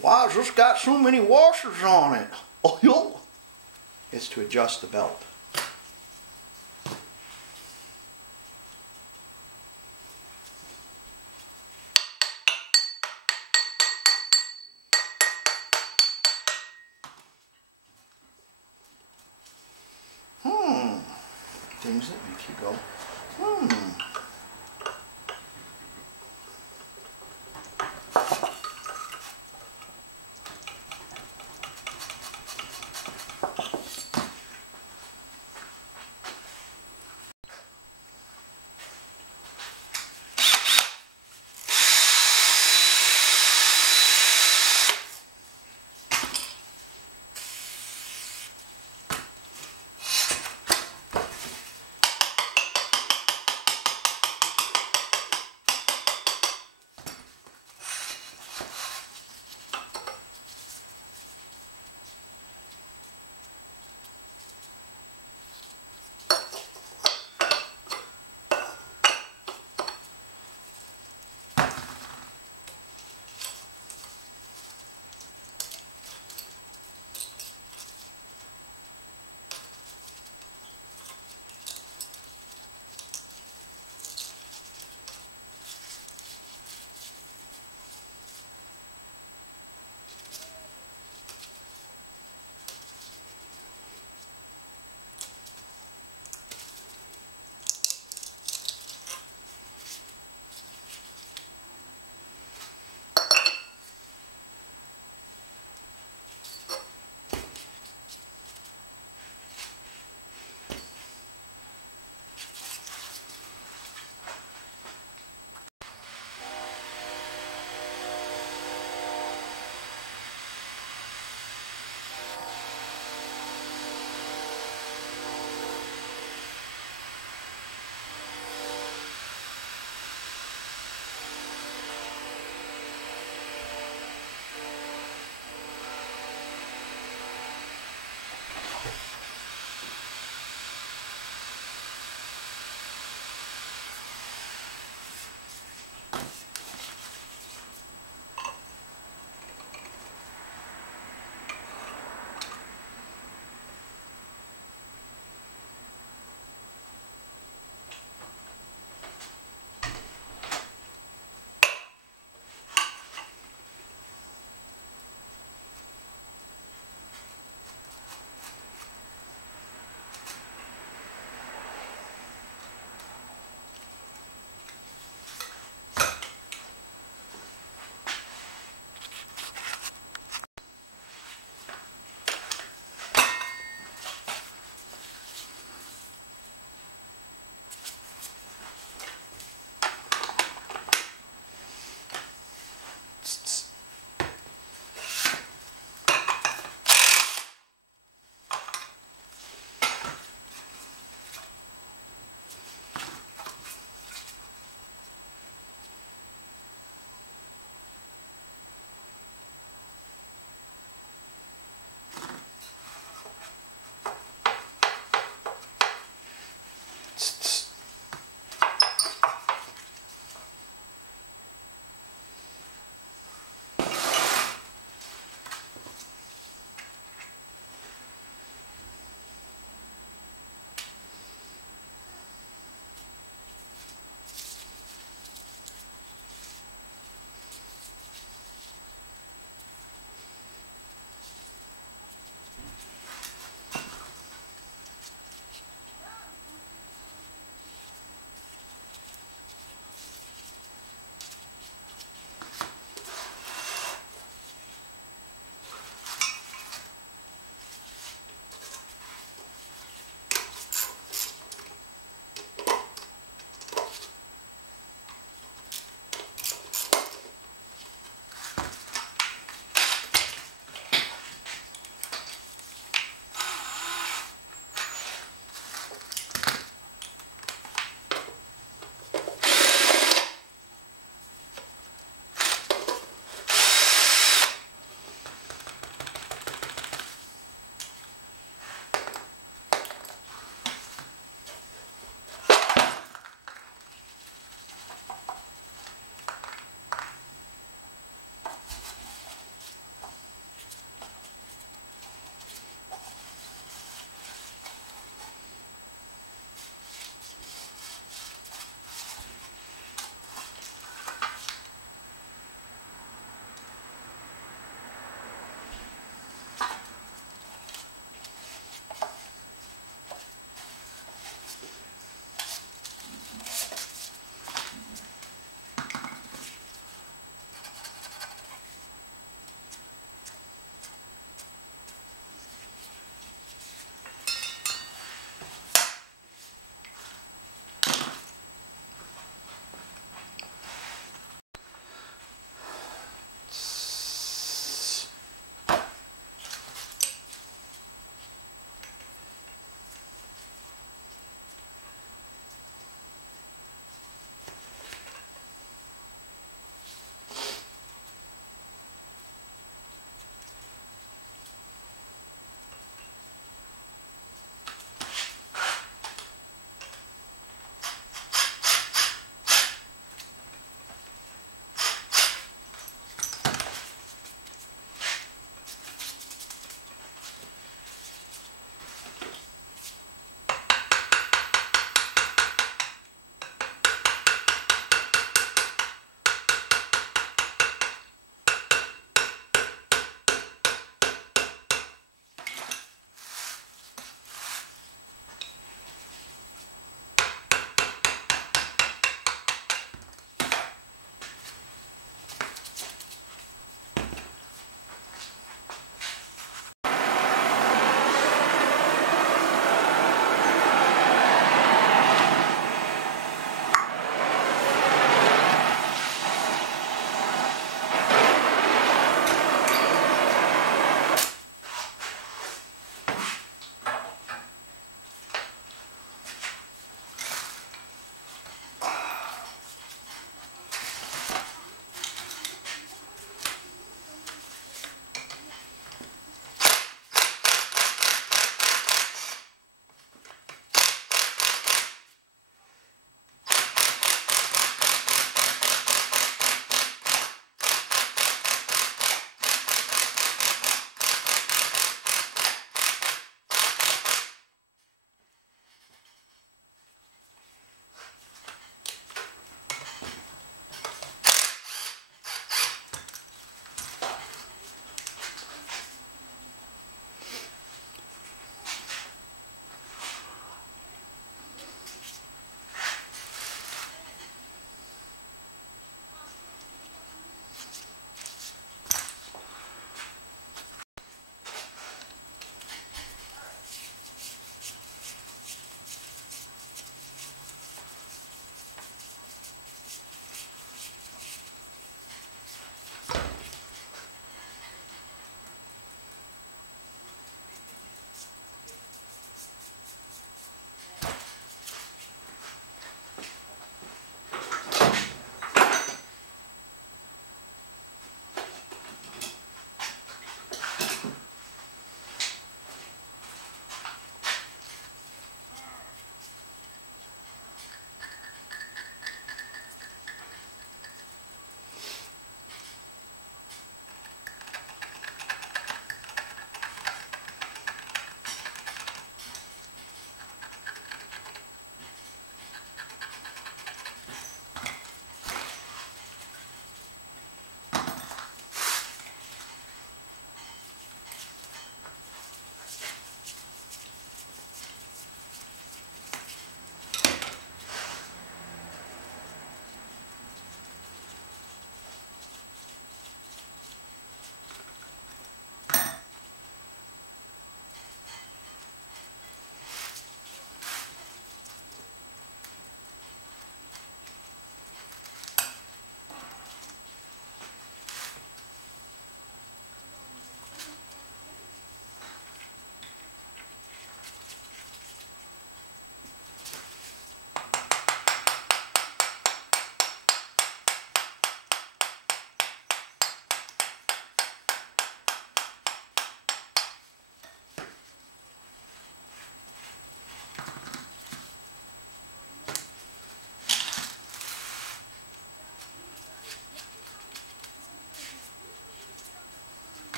Why has this got so many washers on it? Oh, it's to adjust the belt. Things that make you go,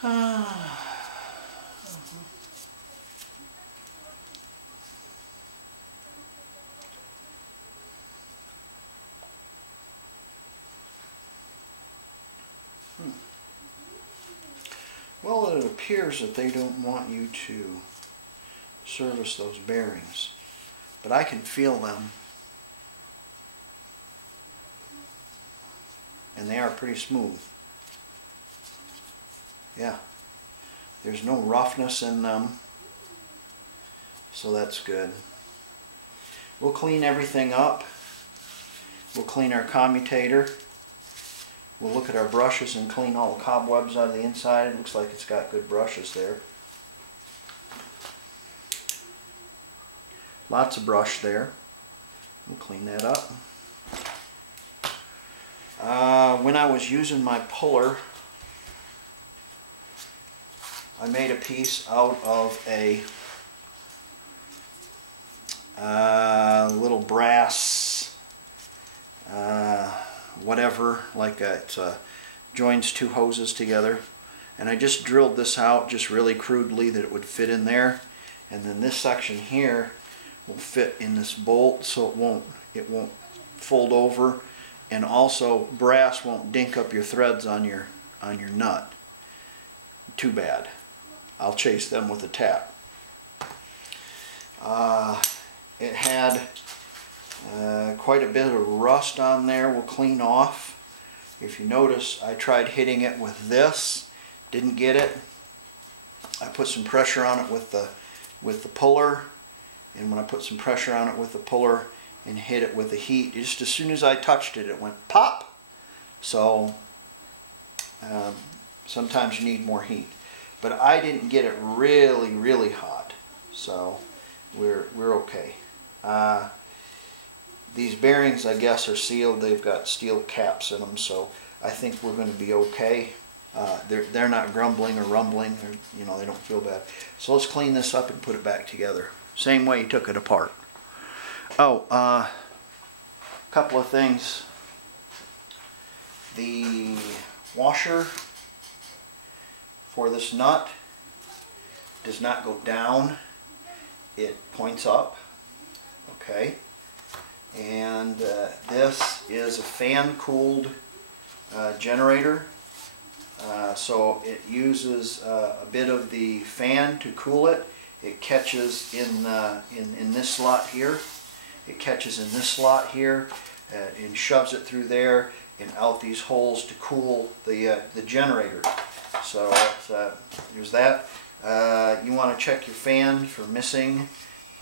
Well, it appears that they don't want you to service those bearings, but I can feel them, and they are pretty smooth. Yeah, there's no roughness in them, so that's good. We'll clean everything up. We'll clean our commutator. We'll look at our brushes and clean all the cobwebs out of the inside. It looks like it's got good brushes there. Lots of brush there. We'll clean that up. When I was using my puller, I made a piece out of a little brass whatever, like it joins two hoses together, and I just drilled this out just really crudely that it would fit in there, and then this section here will fit in this bolt so it won't fold over, and also brass won't dink up your threads on your nut. Too bad. I'll chase them with a tap. It had quite a bit of rust on there. We'll clean off. If you notice, I tried hitting it with this, didn't get it. I put some pressure on it with the puller, and when I put some pressure on it with the puller and hit it with the heat, just as soon as I touched it, it went pop. So sometimes you need more heat, but I didn't get it really hot, so we're okay. These bearings, I guess, are sealed. They've got steel caps in them, so I think we're going to be okay. They're not grumbling or rumbling, or, you know, they don't feel bad. So let's clean this up and put it back together. Same way you took it apart. Oh, a couple of things. The washer for this nut does not go down. It points up. Okay. And this is a fan-cooled generator, so it uses a bit of the fan to cool it. It catches in this slot here. It catches in this slot here and shoves it through there and out these holes to cool the generator. So there's that. You want to check your fan for missing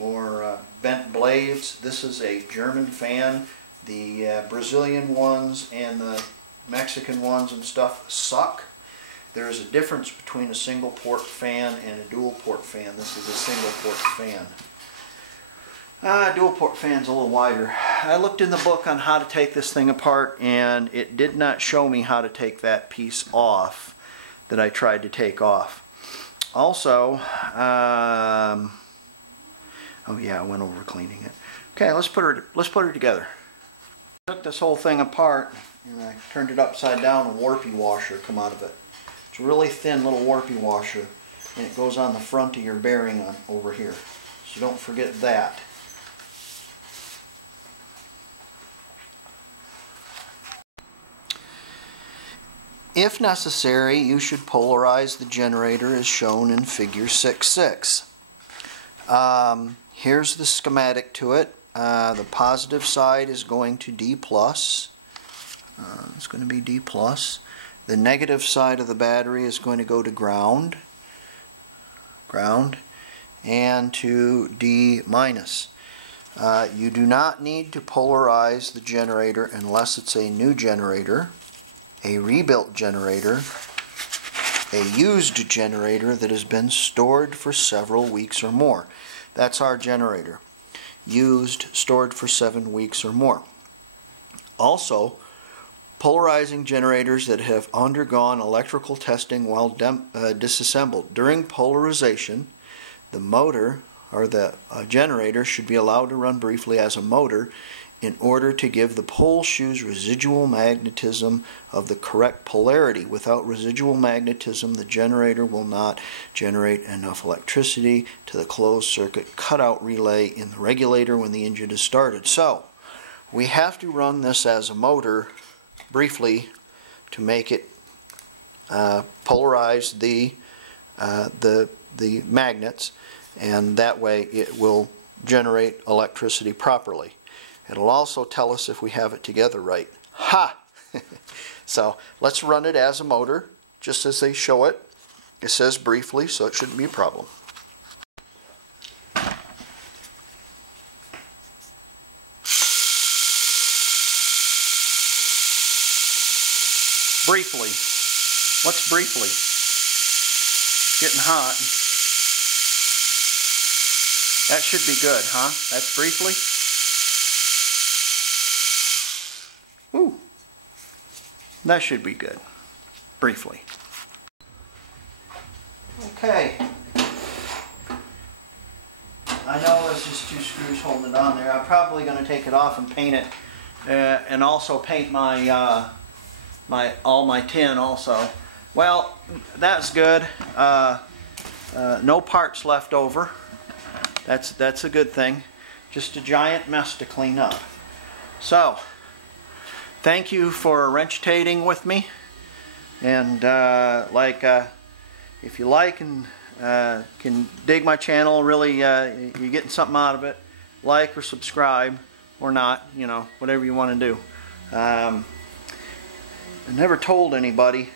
or bent blades. This is a German fan. The Brazilian ones and the Mexican ones and stuff suck. There is a difference between a single port fan and a dual port fan. This is a single port fan. Dual port fan's a little wider. I looked in the book on how to take this thing apart, and it did not show me how to take that piece off that I tried to take off. Also, oh yeah, I went over cleaning it. Okay, let's put her together. I took this whole thing apart and I turned it upside down. A warpy washer come out of it. It's a really thin little warpy washer, and it goes on the front of your bearing over here. So don't forget that. If necessary, you should polarize the generator as shown in figure 6.6. Here's the schematic to it. The positive side is going to D+. It's going to be D+. The negative side of the battery is going to go to ground, and to D-. You do not need to polarize the generator unless it's a new generator, a rebuilt generator, a used generator that has been stored for several weeks or more. That's our generator. Used, stored for 7 weeks or more. Also, polarizing generators that have undergone electrical testing while disassembled. During polarization, the motor or the generator should be allowed to run briefly as a motor in order to give the pole shoes residual magnetism of the correct polarity. Without residual magnetism, the generator will not generate enough electricity to the closed circuit cutout relay in the regulator when the engine is started. So, we have to run this as a motor briefly to make it polarize the magnets, and that way it will generate electricity properly. It'll also tell us if we have it together right. Ha! So let's run it as a motor, just as they show it. It says briefly, so it shouldn't be a problem. Briefly. What's briefly? Getting hot. That should be good, huh? That's briefly. Ooh. That should be good. Briefly. Okay. I know this is 2 screws holding it on there. I'm probably going to take it off and paint it, and also paint my all my tin also. Well, that's good. No parts left over. That's a good thing. Just a giant mess to clean up. So, thank you for wrench-tating with me. And if you like and can dig my channel, really you're getting something out of it, like or subscribe or not, you know, whatever you want to do. I never told anybody